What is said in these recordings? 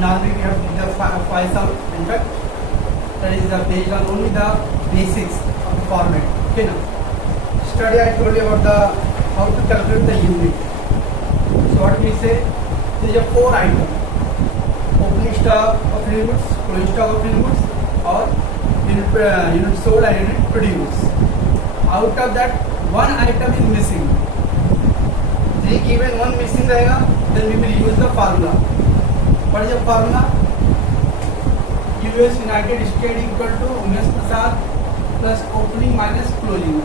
normally we have to do the files out. In fact, that is based on only the basics of the format. Okay, now study I told you about the how to calculate the unit. So what we say, there is a 4 items: opening stock of finished goods, closing stock of finished goods, or unit sold and unit produced. Out of that, one item is missing. Given one missing रहेगा, then we will use the formula. What is the formula? US United States equal to Umesh Prasad plus opening minus closing.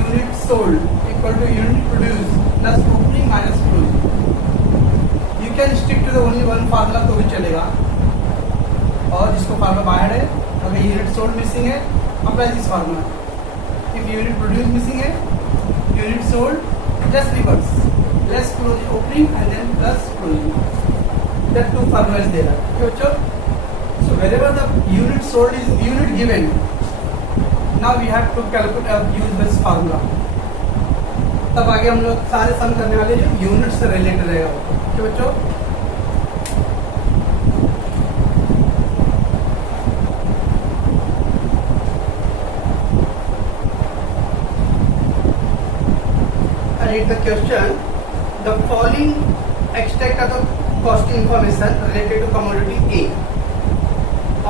Unit sold equal to unit produced plus opening minus closing. You can stick to the only one formula तो भी चलेगा. और जिसको formula बाहर है, अगर unit sold missing है, apply this formula. If unit produced missing है, unit sold, just reverse. Less closing opening and then plus closing. That two formulas there. Okay, so wherever the unit sold is unit given, now we have to calculate use this formula. तब आगे हम लोग सारे सम करने वाले जो unit से related रहेगा. ओके बच्चों, read the question. The following extract of the costing information related to commodity A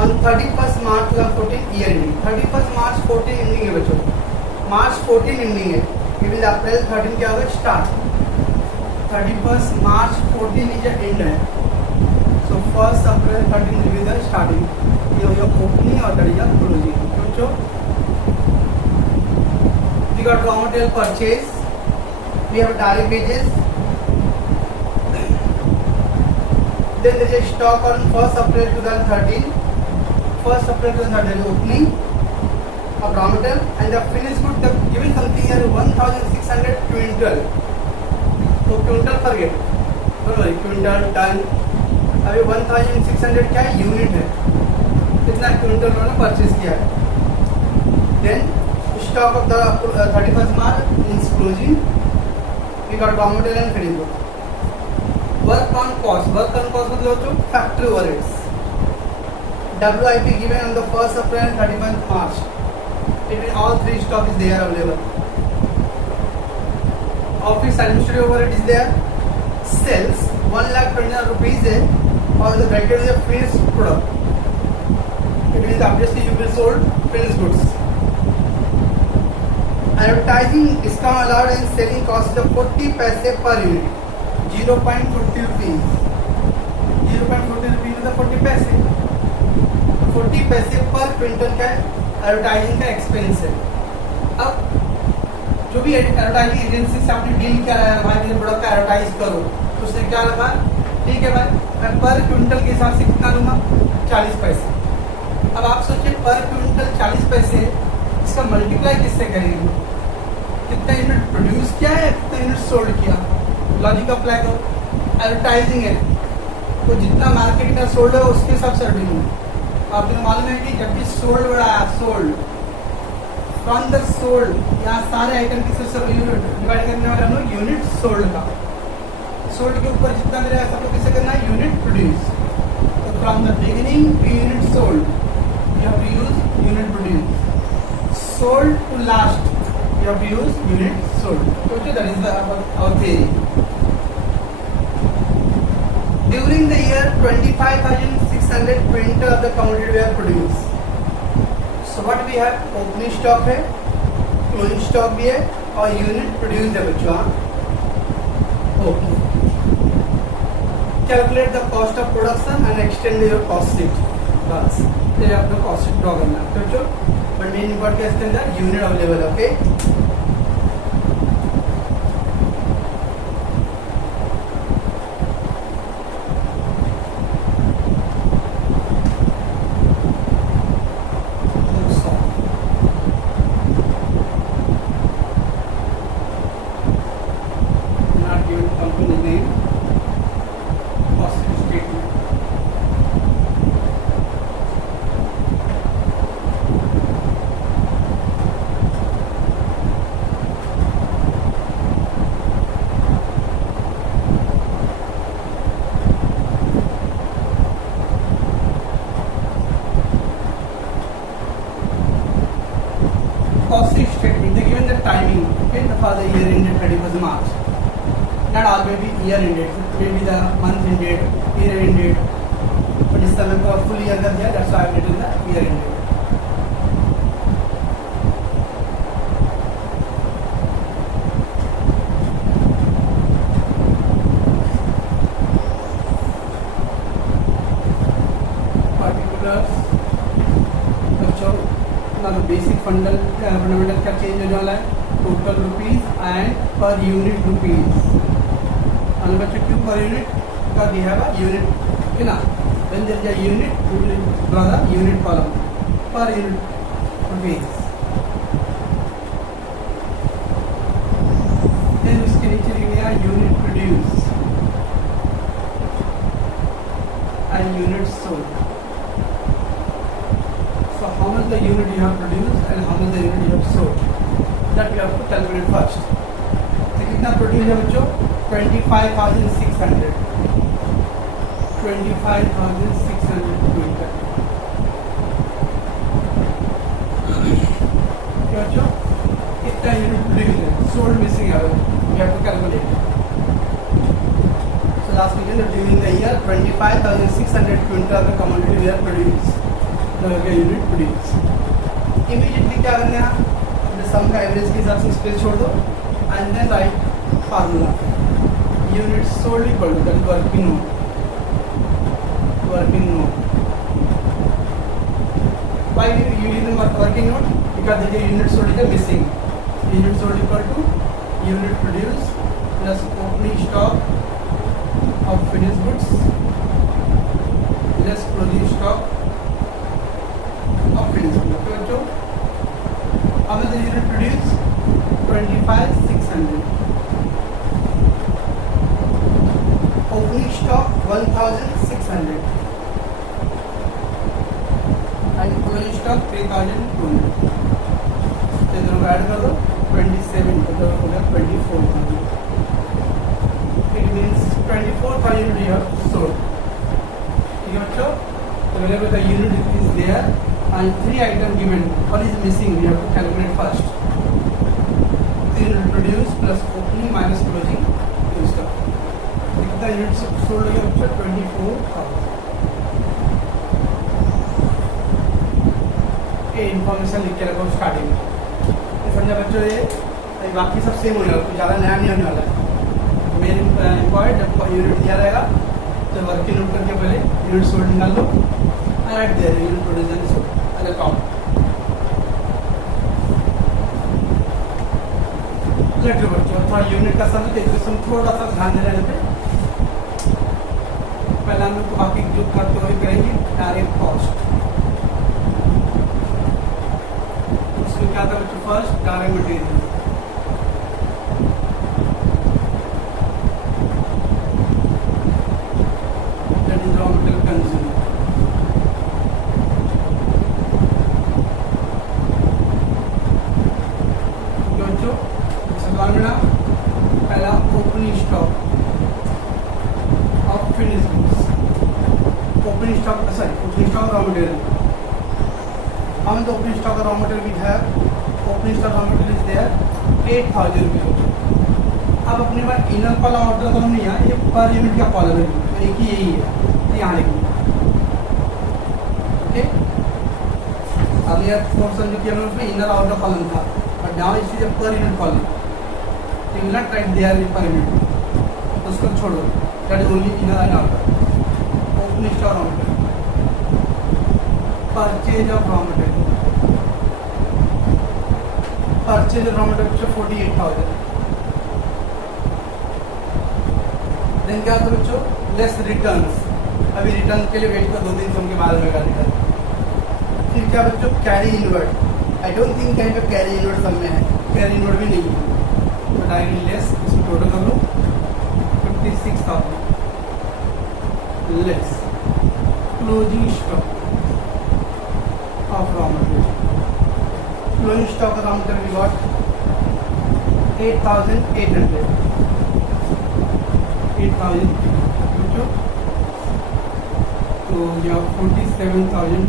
on 31st March 2014 year ending. 31st March 14 ending है बच्चों. March 14 ending है. It is April 13 क्या होगा start. 31st March 14 is the end है. So 1st April 13 will be the starting. ये हो गया opening और that is the closing. बच्चों, we got raw material purchase. We have direct wages. Then there is a stock on 1st April 2013. 1st April 2013 opening of raw material and the finished good. The given something here 1600 quintal. So quintal forget. Don't quintal ton. अभी 1600 क्या है unit है. कितना quintal उन्होंने purchase किया है. Then stock of the 31st March means closing. We got raw material and finished good. Work on cost. Work on cost मतलब जो factory overheads. WIP given on the 1st April and 31st March. It means all three stock is there available. Office administrative overhead is there. Sales 1,20,000 rupees है और the bracket is a finished product. It means obviously you will sold finished goods. Advertising discount allowed and selling cost of 40 पैसे per unit. 0.40 rupees. 0.40 rupees मतलब 40 पैसे. 40 पैसे पर quintal का advertising का expense है. अब जो भी एडवर्टाइजिंग एजेंसी से आपने डील किया है, भाई मेरे प्रोडक्ट का एडवर्टाइज करो, तो उसने क्या रखा, ठीक है भाई मैं पर क्विंटल के हिसाब से कितना लूँगा, 40 पैसे. अब आप सोचिए पर क्विंटल 40 पैसे, इसका मल्टीप्लाई किससे करेंगे, कितना यूनिट प्रोड्यूस किया है, कितना यूनिट सोल्ड किया. लॉजिक अप्लाई करो. एडवर्टाइजिंग है तो जितना मार्केट में सोल्ड है उसके हिसाब से एडवर्टाइजिंग. आपको मालूम है कि जब भी सोल्ड वर्ड आया, सोल्ड फ्रॉम द सोल्ड, यहाँ सारे आइटम किससे डिवाइड करने वाले हम लोग यूनिट सोल्ड का. सोल्ड के ऊपर जितना मिलेगा सब लोग किससे करना है, यूनिट प्रोड्यूस. तो from the beginning unit sold you have to use unit produce. Sold to last you have to use unit sold. Okay, that is our theory. During the year 25,600 quintal of the commodity were produced. So what we have, opening stock है, closing stock भी है और unit produced है बच्चों. Okay. Calculate the cost of production and extend your cost sheet. बस ये आपको cost sheet draw करना है बच्चों. But main important है इसके अंदर unit available है. Okay. statement, they given the timing, okay, for the year ended 31st March. Not all may be year ended, maybe the month ended, year ended, but इस समय को full year कर दिया, that's why I have written the year ended. Basic fundamental क्या change होने वाला है, total rupees and पर यूनिट रुपीज, बच्चों क्यों पर यूनिट का दिया है यूनिट, है ना, when there is a unit we will draw the unit column पर यूनिट रुपीज, देन उसके नीचे लिख दिया unit produce and unit sold. So how much the unit you have produced and how much the unit you have sold, that we have to calculate first. तो कितना produce है बच्चों, 25,600 quintal. क्या बच्चों, कितना यूनिट प्रोड्यूस है, sold missing है, we have to calculate. So last we can during the year 25,600 quintal of the commodity we have produced. Unit produce. Immediately क्या करना है, अपने सम का एवरेज के हिसाब से स्पेस छोड़ दो and then write formula, unit sold equal to that working note. Why you use the working note, because the unit sold is missing. Unit sold equal to unit produce plus opening stock of finished goods plus closing stock of finished goods. So, how much the unit produced? 25,600. Opening stock 1,600. And closing stock 3,200. तो इधर add कर दो 27, इधर हो गया 24,000. It means 24,000 you have sold. ठीक है बच्चों? So whenever the unit is there and 3 items given, what is missing, we have to calculate first. Unit produce plus opening minus closing stock. कितना यूनिट सोल्ड हो गया बच्चों, 24,000. ये information लिख के रखो स्टार्टिंग में, समझा बच्चों. ये बाकी सब सेम होने वाला, कुछ ज़्यादा नया नहीं होने वाला है. मेन इम्पॉर्टेंट जब यूनिट दिया रहेगा तो वर्किंग नोट करके पहले यूनिट सोल्ड निकाल लो and at there you will produce and sold and account. लेट लो बच्चों, थोड़ा यूनिट का समझ देखो, तुम थोड़ा सा ध्यान देना है पे. पहले हम लोग बाकी जो करते हुए करेंगे डायरेक्ट कॉस्ट. उसमें क्या था बच्चों, first direct material, that is raw material consume. पहला opening stock of finished goods, opening stock raw material. हम तो ओपनिंग स्टॉक रॉ मटेरियल भी है, opening stock raw material is there 8,000 rupees. अब अपने पास इनर वाला ऑर्डर तो नहीं है, ये पर यूनिट का कॉलम है, एक ही यही है, तो यहाँ लिखिए. ओके, अब ये पोर्शन जो किया उसमें इनर आउटर कॉलम था, but now it is per unit column. You will not write there per unit. उसको छोड़ो. That is only inner and outer. Opening stock raw material. Purchase of raw material. Purchase of raw material 48,000. Then क्या होता है बच्चों? Less returns. अभी return के लिए wait करो 2-3 दिन के बाद में रिटर्न. फिर क्या बच्चों, carry invert. I don't think कहीं पे कैरी इनवर्ट सब में है, कैरी इनवर्ट भी नहीं है. डायरेक्टली लेस, इसमें टोटल कर लो 56,000 less closing stock of raw material. Closing stock raw material got 8,800. तो यह 47,000.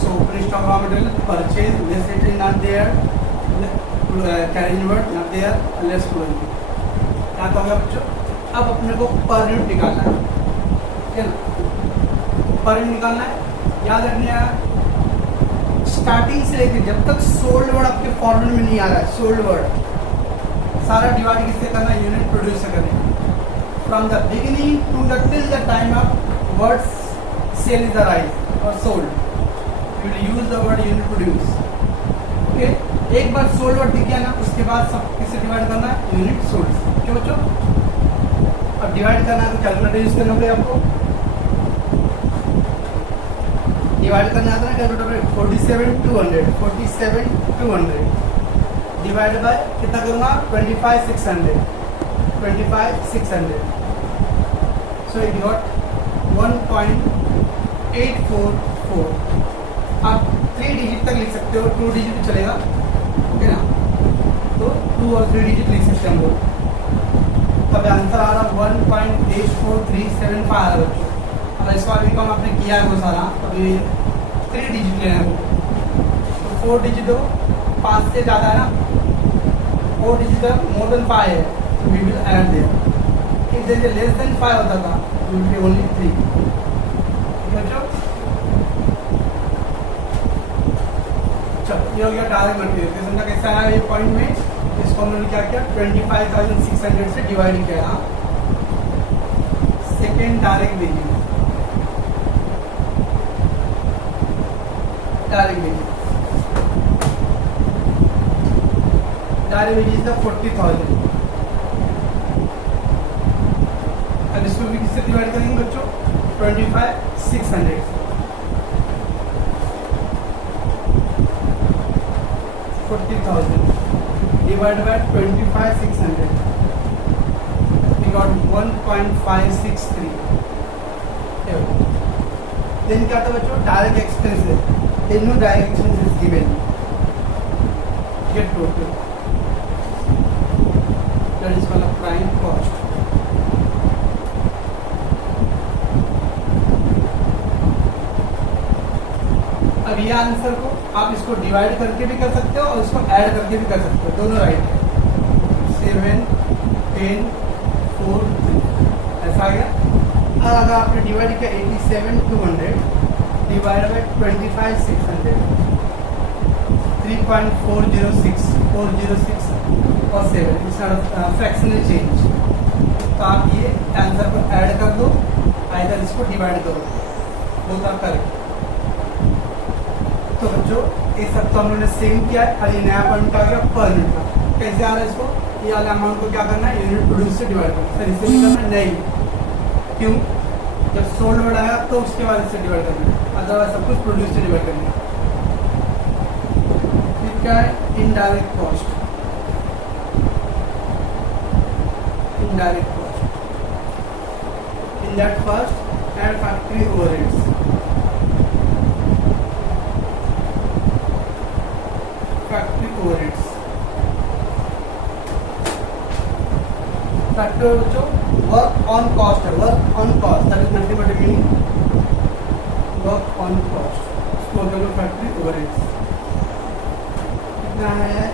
So opening stock cost of raw material purchase, less it is not there, carry inward not there, less flowing. क्या तो होगा बच्चों? अब अपने को पर यूनिट निकालना है, ठीक है ना? पर यूनिट निकालना है, याद रखने यार, स्टार्टिंग से लेकर जब तक सोल्ड वर्ड आपके फॉर्मूले में नहीं आ रहा है, सोल्ड वर्ड सारा डिवाइड किससे करना है? यूनिट प्रोड्यूस से करना है। From the beginning to the till the time of words sale is arise और sold, you will use the word unit produce. Okay, एक बार सोल्ड वर्ड दिख गया ना, उसके बाद सब किससे डिवाइड करना है? यूनिट सोल्ड से। क्यों बच्चों? अब डिवाइड करना है तो कैलकुलेटर यूज करना पड़ेगा आपको। डिवाइड करना आता है कैलकुलेटर, 47,200 डिवाइड बाय कितना करूंगा? 25,600 सो इट गॉट 1.844। आप 3 डिजिट तक लिख सकते हो, 2 डिजिट भी चलेगा, ओके ना? तो 2 और 3 डिजिट लिख सकते हैं हम लोग। तब आंसर आ रहा 1.84375 आ रहा बच्चों। अब इसको अभी कम आपने किया है वो सारा, अभी 3 डिजिट लेना है तो 4 डिजिट हो, 5 से ज़्यादा है ना, 4 डिजिट मोर देन 5 है, तो we will add there. If there is less than 5 होता था, वी विल बी ओनली 3। बच्चों चलो, ये हो गया डायरेक्ट मटेरियल। तो समझा कैसा है ये पॉइंट में, इसको हमने क्या किया? 25,600 से डिवाइड किया। Second direct wages, direct wages था 40,000। अब इसको भी किससे डिवाइड करेंगे बच्चों? 25,600। 40,000 divided by 25,600, we got 1.563। then क्या था बच्चों? Direct expenses, then no direct expenses given, get total, that is called a prime cost। अब ये आंसर को आप इसको डिवाइड करके भी कर सकते हो और इसको ऐड करके भी कर सकते हो, दोनों राइट है। 7, 10, 4, 3 ऐसा आ गया। और अगर आपने डिवाइड किया 87,200 डिवाइड बाई 25,600, 3.406 और 7 इस फ्रैक्शनल चेंज। तो आप ये आंसर को ऐड कर दो, आइदर इसको डिवाइड करो, बहुत आप करें। तो बच्चों इस सब तो हम लोगों ने सेम किया है, खाली नया पॉइंट आ गया पर यूनिट का। कैसे आ रहा है इसको? ये वाले अमाउंट को क्या करना है? यूनिट प्रोड्यूस से डिवाइड करना। सर इससे भी करना नहीं, क्यों? जब सोल्ड वर्ड आया तो उसके बाद इससे डिवाइड करना है, अदरवाइज सब कुछ प्रोड्यूस से डिवाइड करना है। फिर क्या है? Indirect cost. Indirect cost in that first aid factory overheads. Factory overheads, factory बच्चों वर्क ऑन कॉस्ट है, work on cost that is nothing but a meaning work on cost. इसको बोलो फैक्ट्री ओवरहेड्स। कितना है?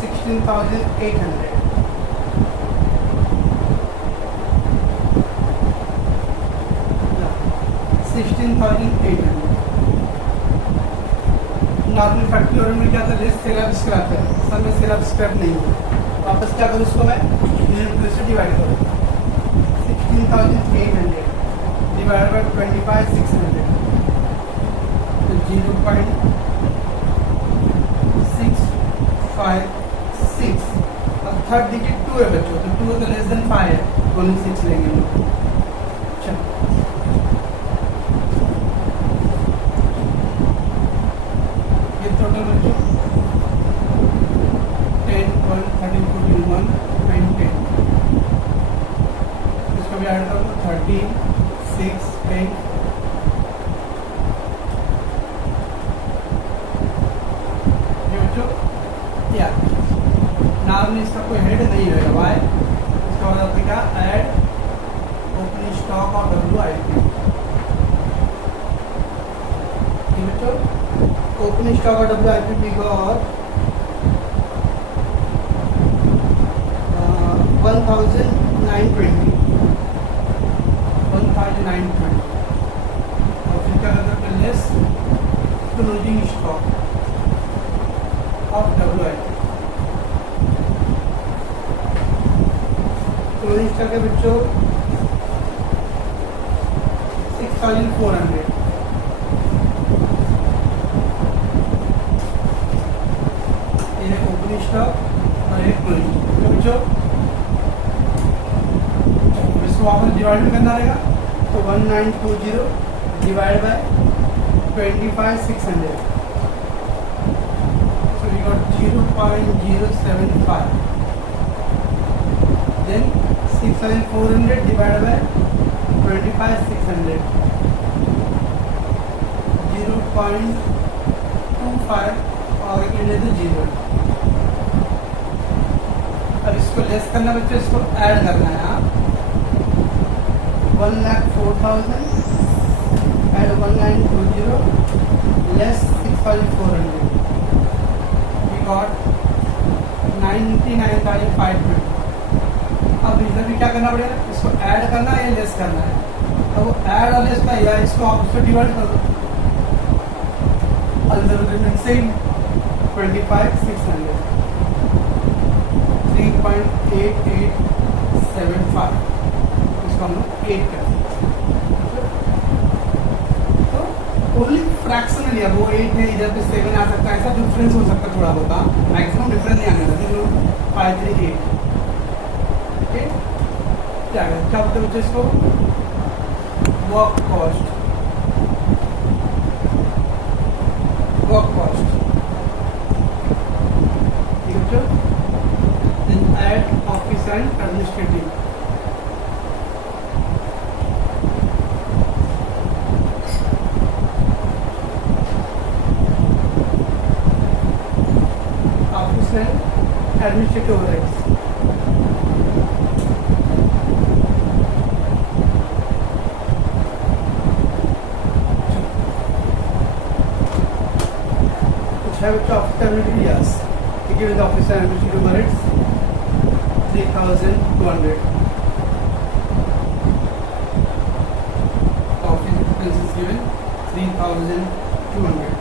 16,800। नॉर्मल फैक्ट्री ओवरहेड में क्या था? Less cell of scrap है, सब में सेल ऑफ स्क्रैप नहीं है। वापस क्या करूँ उसको मैं? यूनिट से डिवाइड करूँ। 16,800 डिवाइड बाई 25,600, तो 0.656। अब थर्ड डिजिट 2 है बच्चों, तो 2 तो लेस देन 5 है, ओनली 6 लेंगे हम लोग। चलो टोटल बच्चों 10, 12, 13, 14, 1, 9, 10। इसको भी ऐड कर दो 13, 6, 10। ये बच्चों या नाम में इसका कोई हेड नहीं रहेगा, वाई इसका मतलब आपने क्या? ऐड ओपनिंग स्टॉक और WIP। बच्चों opening stock of WIP got 1920 और फिर क्या करना है less closing stock of WIP। Closing stock है बच्चों 6400। ये ओपनिंग स्टॉक और एक क्लोजिंग स्टॉक। तो बच्चों इसको वापस डिवाइड करना रहेगा तो 1920 divide by 25,600 so we got 0.075 then 6,400 divided by 25,600 0.25 और एक ले तो 0। अब इसको लेस करना बच्चों इसको ऐड करना है। 1,04,000 add 1920 less 6,400 we got 99,500। अब इधर भी क्या करना पड़ेगा इसको ऐड करना है या लेस करना है। तो वो ऐड और लेस का या इसको आप उसको डिवाइड कर दो अल्टरनेटिव सेम 25,600 3.8875 इसको हम लोग 8 करते हैं। तो ओनली फ्रैक्शन लिया वो 8 है इधर पे 7 आ सकता है ऐसा डिफरेंस हो सकता है थोड़ा बहुत मैक्सिमम डिफरेंस नहीं आने लगता 538 ओके। क्या बोलते हैं बच्चे इसको वर्क कॉस्ट ठीक है। then add office and administrative administrative overheads which have its office administrative yes to give the office and administrative overheads 3,200 office expenses given 3,200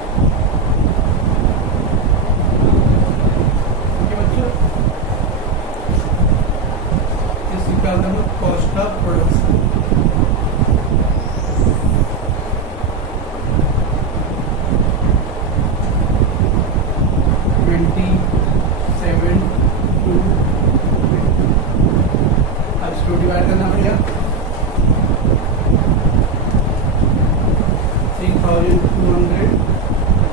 cost of production अब इसको डिवाइड करना पड़ेगा 3,200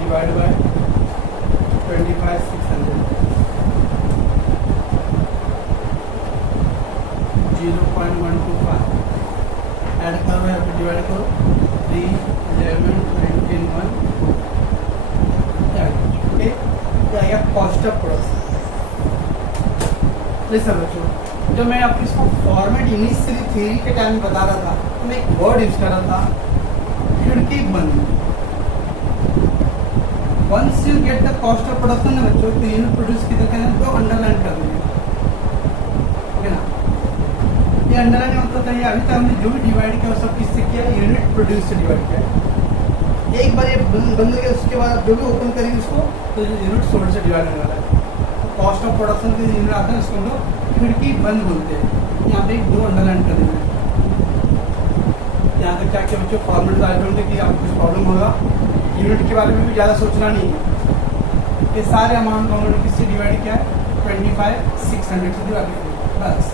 डिवाइड बाय 25,600 0.125 ऐड करो या फिर divide करो 3, 11, 19, 1 okay. क्या आएगा कॉस्ट ऑफ प्रोडक्शन। लिसन बच्चों जब मैं आपको इसको फॉर्मेट इनिशियली थ्योरी के टाइम में बता रहा था तो मैं एक वर्ड यूज कर रहा था खिड़की बंद। Once you get the cost of production ना बच्चों तो यूनिट प्रोड्यूस कितना कहना है तो अंडरलाइन कर देंगे ओके ना। ये अंडरलाइन मतलब था ये अभी तक हमने जो भी डिवाइड किया वो सब किससे किया यूनिट प्रोड्यूस से डिवाइड किया। एक बार ये बंद गया उसके बाद जो भी ओपन करेंगे उसको तो यूनिट सोल्ड से डिवाइड होने वाला है। कॉस्ट ऑफ प्रोडक्शन के यूनिट आता है उसको हम लोग खिड़की बंद बोलते हैं। यहाँ पे 2 अंडरलाइन कर देंगे। यहाँ तक क्या क्या बच्चों फॉर्मेट डायग्राम कि आपको कुछ प्रॉब्लम होगा यूनिट के बारे में भी ज़्यादा सोचना नहीं है। ये सारे अमाउंट को हमने किससे डिवाइड किया है 25,600 से डिवाइड किया बस।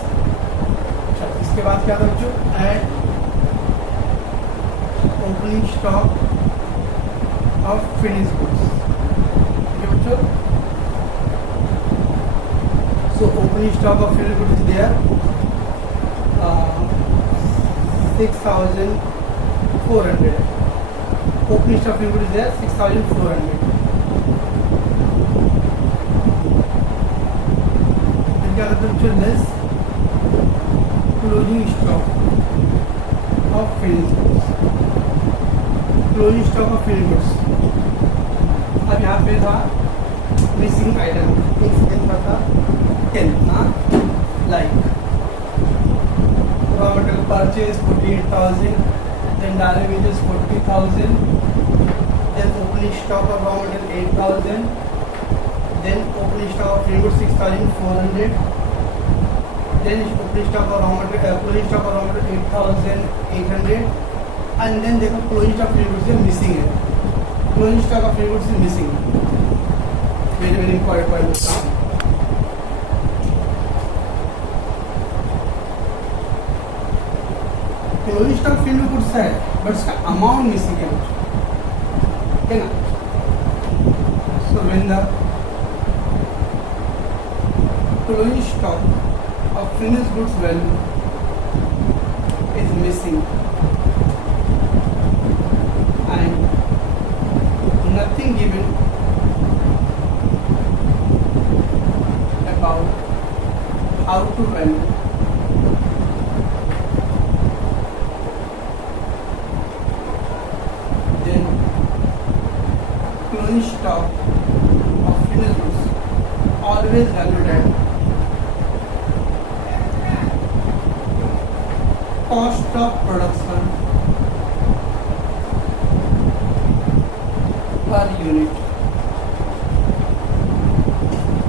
चलो इसके बाद क्या था बच्चों add opening stock of finish goods. ठीक है बच्चों so opening stock of finish goods there 6,400 opening stock input is there 6,400 then क्या करते हैं less closing stock of finish goods. Closing stock of finish goods था मिसिंग आइटम, एक second पर था 10 ना, like raw material purchase 48,000, then direct wages 40,000, then opening stock of raw material 8,000, then opening stock of finish goods 6,400, then opening stock of raw material, closing stock of raw material 8,800, and then देखो closing stock finished goods is missing है, closing stock of finished goods is missing, very very important point होता है। closing stock finished goods है but उसका amount missing है, ठीक है ना। So when the closing stock of finished goods value is missing and nothing given about how to value, then closing stock of finished goods always valued at cost of production per unit।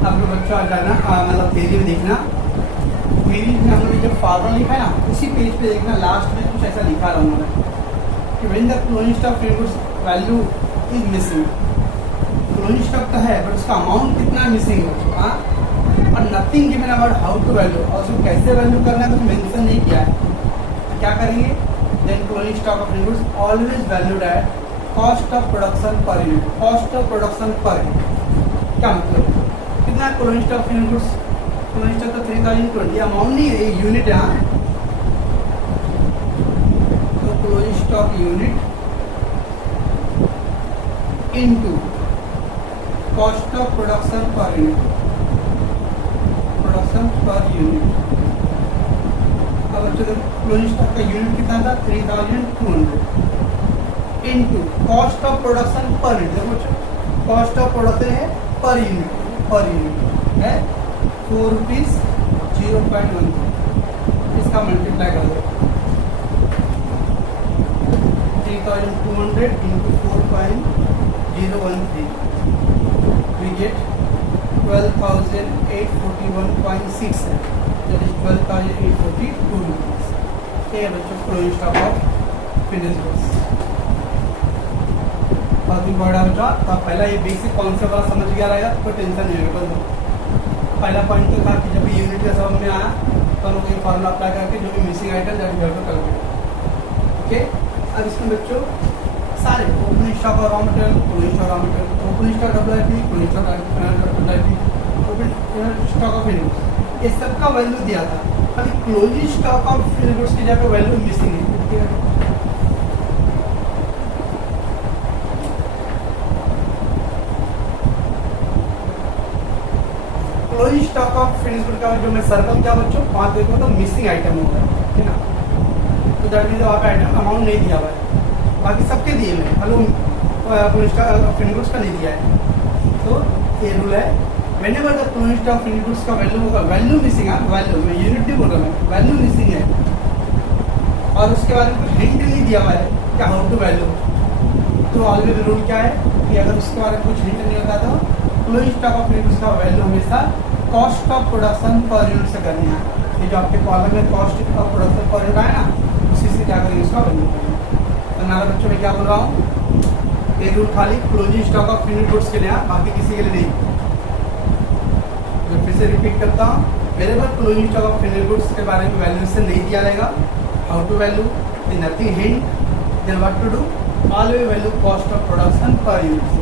आप लोग बच्चों आ जाना, मतलब theory में देखना, theory में हम लोग जब फॉर्मूला लिखा है ना उसी पेज पे देखना, लास्ट में कुछ ऐसा लिखा रहा हूँ मैं कि when the closing stock finish goods value is missing, closing stock तो है बट उसका अमाउंट कितना मिसिंग है, हाँ, और nothing given about how to value, और उसको कैसे वैल्यू करना है तो मेंशन नहीं किया है। क्या करेंगे, then closing stock of finish goods always valued at cost of production per unit, cost of production per unit. क्या मतलब कितना closing stock finish goods, closing stock तो 3020 अमाउंट नहीं है, ये यूनिट है, तो closing stock unit into cost of production per unit, production per unit. अब बच्चों क्लोजिंग स्टॉक का यूनिट कितना था 3200 into cost of production per unit, देखो बच्चों कॉस्ट ऑफ प्रोडक्शन है पर यूनिट है 4 रुपीज 0.1, इसका मल्टीप्लाई कर दो 3200 इंटू 4.013, वी गेट 12,841.6 है, that is 12,842 rupees। ये है बच्चों closing stock of finish goods. बहुत बड़ा बच्चा, तो पहला ये बेसिक कॉन्सेप्ट वाला समझ गया रहेगा, कोई टेंशन नहीं होगा। पहला पॉइंट तो था कि जब यूनिट का समझ में आया तो हम लोग ये फॉर्मूला अप्लाई करके जो भी मिसिंग आइटम जाके घर पर कर, ओके। अब इसमें बच्चों सारे ओपनिंग स्टॉक और raw material, closing stock raw material, opening stock WIP, closing stock WIP, opening stock of finish goods, ये सबका वैल्यू दिया था, खाली closing stock of finish goods की जगह वैल्यू मिसिंग है। Closing stock of finish good का जो मैं सर्कल क्या बच्चों 5 देखो तो मिसिंग आइटम होगा, है ना, तो दैट मीन्स वहाँ पे आइटम अमाउंट नहीं दिया हुआ है, बाकी सबके दिए हुए हैं, hello closing stock of finish goods का नहीं दिया है। तो ये रूल है, whenever the closing stock finish goods का वैल्यू होगा, वैल्यू मिसिंग है, वैल्यू मैं यूनिट नहीं बोल रहा मैं, वैल्यू मिसिंग है और उसके बारे में कुछ हिंट नहीं दिया हुआ है क्या हाउ टू वैल्यू, तो ऑलवेज रूल क्या है कि अगर उसके बारे में कुछ हिंट नहीं होता तो closing stock of finish goods का वैल्यू हमेशा cost of production per unit से करनी है। ये जो आपके कॉलम में cost of production per unit आए ना, उसी से क्या करेंगे उसका वैल्यू करेंगे। तो मैं बच्चों में क्या बोल रहा हूँ, ये रूल खाली closing stock of finish goods के लिए, बाकी किसी के लिए नहीं। मैं फिर से रिपीट करता हूँ, wherever closing stock of finish goods के बारे में वैल्यू से नहीं दिया जाएगा, how to value, nothing hint, then what to do, always value cost of production per unit से।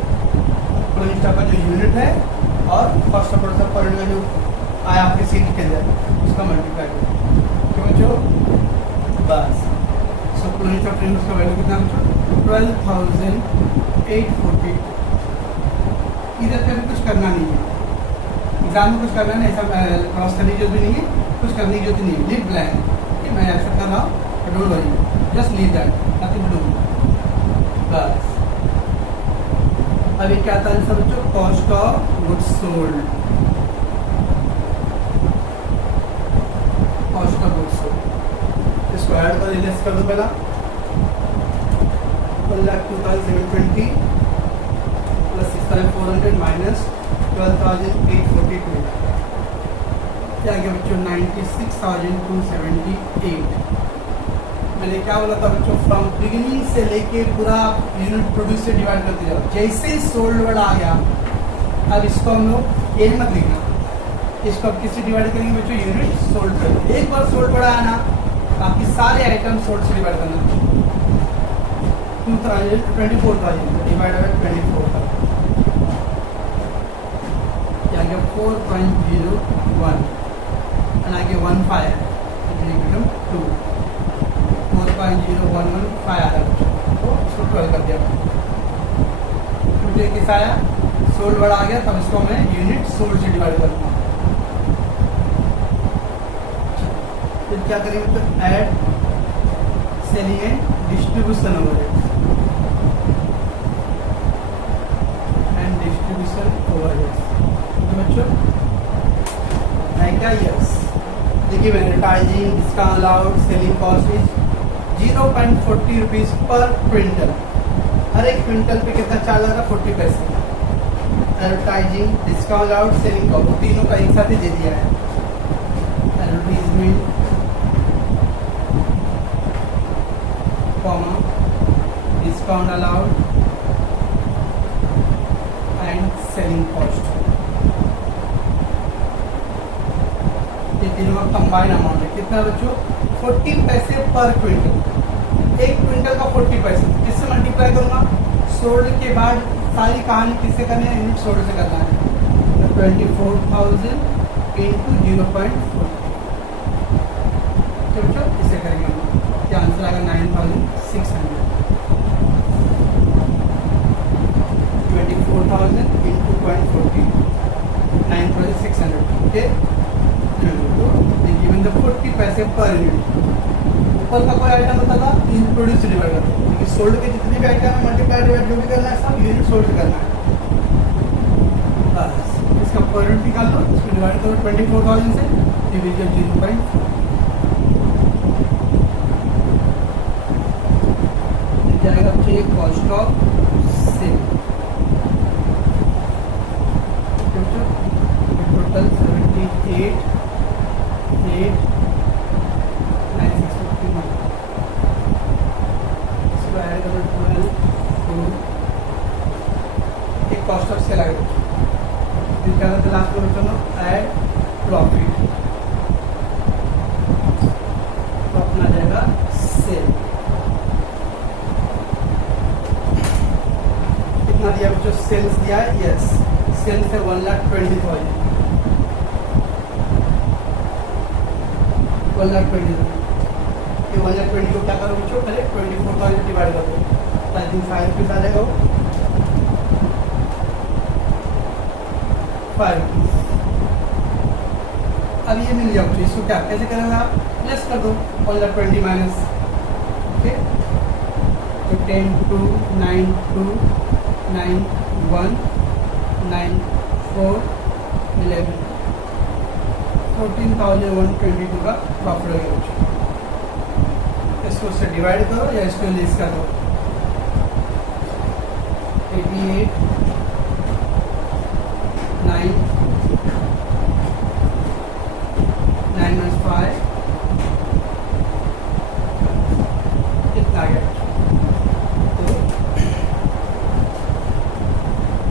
क्लोजिंग स्टॉक का जो यूनिट है और cost of production per unit जो आया आपके सीट के अंदर उसका मल्टीप्लाई करो, क्यों बच्चों, बस। सो क्लोजिंग स्टॉक फिनिश गुड्स का वैल्यू कितना बच्चों 12,840। इधर पे भी कुछ करना नहीं है, एग्जाम में कुछ करना नहीं, ऐसा क्रॉस करने की जरूरत भी नहीं है, कुछ करने की जरूरत नहीं है, लीव ब्लैंक। मैं ऐसा कर रहा हूँ, don't worry, just leave that, nothing to do, बस। अभी क्या था सब बच्चों, cost of goods sold, cost of goods sold. इसको ऐड कर लेस कर दो पहला, 1,02,720 प्लस 6,400 माइनस 12,842, क्या गया बच्चों 96,278। मैंने क्या बोला था बच्चों, फ्रॉम बिगिनिंग से लेके पूरा यूनिट प्रोड्यूस से डिवाइड करते जाओ। जैसे ही सोल्ड वर्ड आ गया, अब इसको हम लोग ये मत लिखना, इसको अब किससे डिवाइड करेंगे बच्चों, यूनिट सोल्ड कर। एक बार सोल्ड वर्ड आया ना, बाकी सारे आइटम सोल्ड से डिवाइड करना। 24,000 डिवाइड बाय 24,000 क्या गया 4.01 and आगे 15 बिकम 2, 4.0115 आया तो इसको 12 कर दिया। किस आया, सोल्ड वर्ड आ गया, तब इसको मैं यूनिट सोल्ड से डिवाइड करूँगा। फिर क्या करेंगे तो add selling and distribution overheads and distribution overheads. तो बच्चों है क्या, यस। देखिए advertising, discount allowed, selling cost is 0.40 rupees per quintal. हर एक क्विंटल पे कितना चार्ज लग रहा है, 40 पैसे। Advertising, discount allowed, selling cost, तीनों का एक साथ ही दे दिया है। Advertisement comma discount allowed and selling cost, ये तीनों का कंबाइन अमाउंट है। कितना बच्चों, 40 पैसे पर क्विंटल। एक क्विंटल का 40 पैसे, किससे मल्टीप्लाई करूंगा, सोल्ड के बाद सारी कहानी किससे करनी है, यूनिट सोल्ड से करना है। तो 24,000 इंटू 0.40, तो बच्चों इसे करेंगे हम, क्या आंसर आएगा 9,600। 24,000 इंटू 0.40, 9,600। ओके, गिवन द 40 पैसे पर यूनिट। ऊपर का कोई आइटम होता था, यूनिट प्रोड्यूस से डिवाइड करते, क्योंकि सोल्ड के जितने भी आइटम है मल्टीप्लाई डिवाइड जो भी करना है सब यूनिट सोल्ड करना है। बस इसका पर यूनिट निकाल लो, इसको डिवाइड करो 24,000 से, डिवीजन 0.4 जाएगा। चाहिए कॉस्ट ऑफ सेल, टोटल 78,961। इसको ऐड करो 12 एक कॉस्ट ऑफ सेल आ गया। फिर क्या करते लास्ट में चलो ऐड प्रॉफिट, तो अपना जाएगा सेल। कितना दिया बच्चों, सेल्स दिया है, यस। सेल्स है 1,20,000, 1,20,000। ये 1,20,000 को क्या करो बच्चों, पहले 24,000 डिवाइड कर दो, तो आई थिंक 5 रुपीज आ जाएगा वो, 5 रुपीज। अब ये मिल गया बच्चों, इसको क्या कैसे करेंगे आप, लेस कर दो 1,20,000 माइनस, ओके। तो 10 2 9 2 9 1 9 4 11 14,122 का प्रॉफिट हो गया बच्चों। इसको उससे डिवाइड करो या इसको लेस कर दो, 88 9 5 कितना आ गया, तो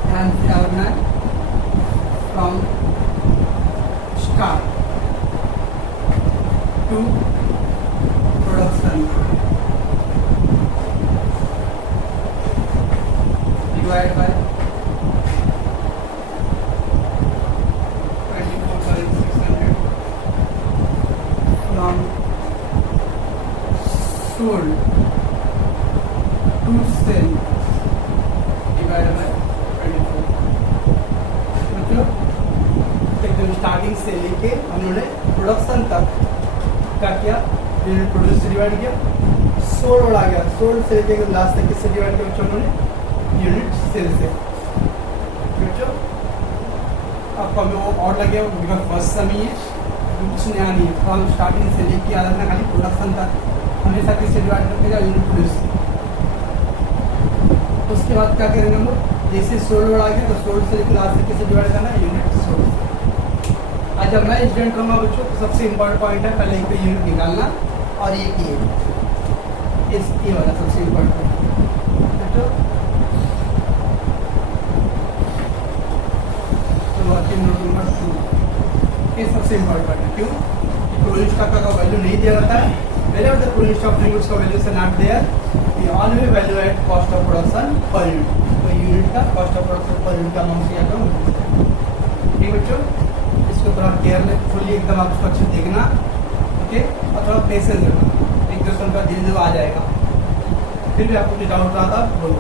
ध्यान से आवरना है, from start to production divide by 24,600 from sold to sell divided by 24। मतलब एकदम स्टार्टिंग से लेके हमने प्रोडक्शन तक क्या किया, यूनिट प्रोड्यूस से डिवाइड किया, सोल्ड आ गया, सोल्ड से लेके लास्ट तक किससे डिवाइड किया बच्चों, उन्होंने यूनिट सेल से। आपको हमें वो और लगे बिकॉज फर्स्ट सम ही है, कुछ नया नहीं है। तो हम स्टार्टिंग से लेके आ रहे खाली प्रोडक्शन तक हमेशा किससे डिवाइड करते जाओ, यूनिट प्रोड्यूस। उसके बाद क्या करेंगे हम लोग, जैसे सोल्ड वर्ड आ गया तो सोल्ड से लेकर लास्ट से किससे डिवाइड करना है, यूनिट सोल्ड। आज जब मैं स्टूडेंट रहूँगा बच्चों तो सबसे इम्पोर्टेंट पॉइंट है पहले एक यूनिट निकालना, और ये वाला सबसे इम्पोर्टेंट है। नोट नंबर 2 ये सबसे इम्पोर्टेंट है। क्यों? क्लोजिंग स्टॉक का वैल्यू नहीं दिया जाता है, पहले मतलब क्लोजिंग स्टॉक लिमिट्स का वैल्यू से नॉट देयर, ये always value eight cost of production per unit. तो यूनिट का cost of production per unit का अमाउंट किया था। ठीक बच्चों, इसको थोड़ा केयरफुली एकदम आप उसको अच्छे देखना, ओके, और थोड़ा पेशेंस रखना, एक दूसरे का धीरे धीरे आ जाएगा। फिर भी आपको कुछ डाउट रहा था बोलो।